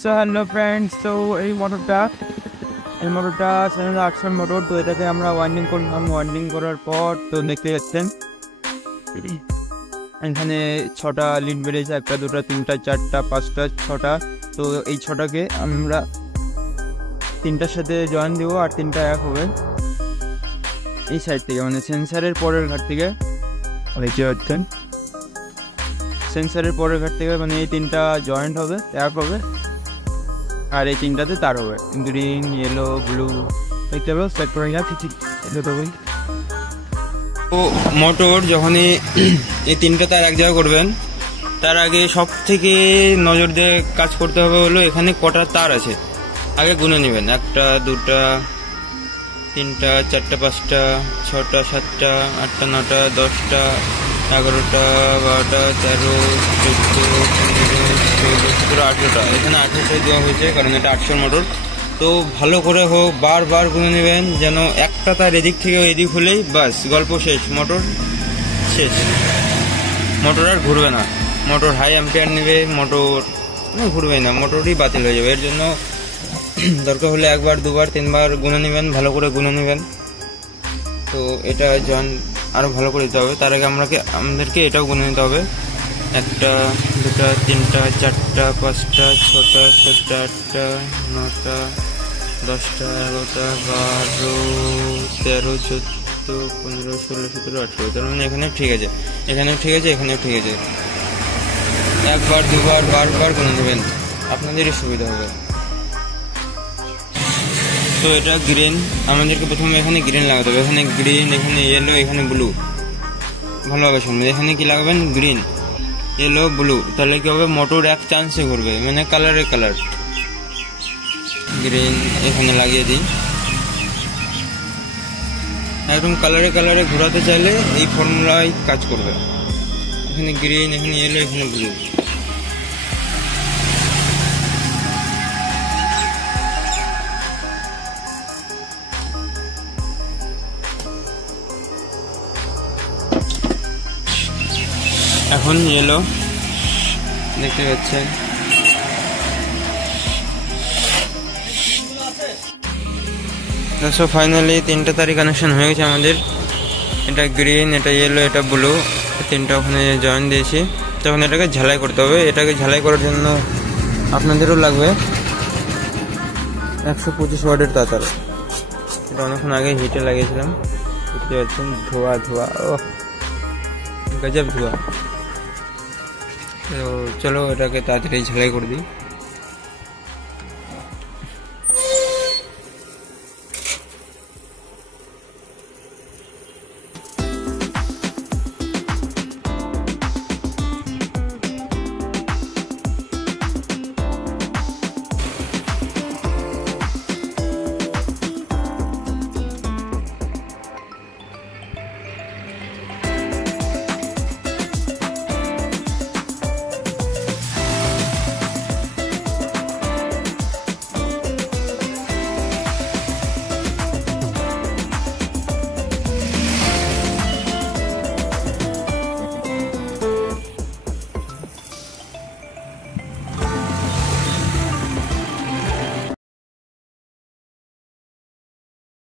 So hello friends, তো এই মোটরটা আটশো মোটর। তো এটাকে আমরা ওয়াইন্ডিং করলাম। ওয়াইন্ডিং করার পর তো দেখতে যাচ্ছেন এখানে 6টা লিড বেরিয়েছে, 1টা 2টা 3টা 4টা 5টা 6টা। তো এই 6টাকে আমরা 3টার সাথে জয়েন দেবো আর 3টা এক হবে এই সাইড থেকে, মানে সেন্সারের পরের ঘাট থেকে। দেখতে পাচ্ছেন সেন্সারের পরের ঘাট থেকে, মানে এই 3টা জয়েন্ট হবে, এক হবে, আর এই 3টাতে তার হবে গ্রিন, ইয়েলো, ব্লু। দেখতে পাবো সেট করে গেছে। তো মোটর যখনই এই 3টা তার এক জায়গায় করবেন, তার আগে সব থেকে নজর দিয়ে কাজ করতে হবে হলো এখানে কটা তার আছে আগে গুনে নেবেন। 1টা 2টা 3টা 4টা 5টা 6টা 7টা 8টা 9টা 10টা 11টা 12টা 13 14 15 16 17 18টা। এখানে 18টা দেওয়া হয়েছে কারণ এটা 800 মোটর। তো ভালো করে হোক, বারবার গুনে নেবেন যেন একটা তার এদিক থেকে এদিক হলেই বাস গল্প শেষ, মোটর শেষ, মোটর আর ঘুরবে না। মোটর হাই অ্যাম্পিয়ার নেবে, মোটর ঘুরবে না, মোটরই বাতিল হয়ে যাবে। এর জন্য দরকার হলে 1বার 2বার 3বার গুনে নেবেন, ভালো করে গুনে নেবেন। তো এটা জয়েন আরও ভালো করে দিতে হবে। তার আগে আমাদেরকে এটাও গুনে নিতে হবে। 1টা 2টা 3টা 4টা 5টা 6টা 7টা 8টা 9টা 10টা 11টা 12 13 14 15 16 17 18। তার মানে এখানে ঠিক আছে, এখানেও ঠিক আছে, এখানেও ঠিক আছে। 1বার 2বার বারবার গুনে নেবেন, আপনাদেরই সুবিধা হবে। তো এটা গ্রিন, আমাদেরকে প্রথমে এখানে গ্রিন লাগাতে হবে। এখানে গ্রিন, এখানে ইয়েলো, এখানে ব্লু। ভালোভাবে শুনবেন, এখানে কি লাগাবেন? Green, yellow, blue. তাহলে কি হবে? মোটর এক চান্সে ঘুরবে, মানে কালারে কালার। গ্রিন এখানে লাগিয়ে দিই। একদম কালারে কালারে ঘোরাতে চাইলে এই ফর্মুলায় কাজ করবে। এখানে গ্রিন, এখানে ইয়েলো, এখানে ব্লু। এখন ইয়েলো দেখতে পাচ্ছেন। সো ফাইনালি 3টা তারই কানেকশন হয়ে গেছে আমাদের। এটা গ্রিন, এটা ইয়েলো, এটা ব্লু, 3টা ওখানে জয়েন দিয়েছি। তখন এটাকে ঝালাই করতে হবে। এটাকে ঝালাই করার জন্য আপনাদেরও লাগবে 125 ওয়াটের তার। এটা অনেকক্ষণ আগে হিটে লাগিয়েছিলাম, দেখতে পাচ্ছেন। ধোয়া ধোয়া, ও গজব ধোয়া। তো চলো এটাকে তাড়াতাড়ি ঝালাই করে দিই।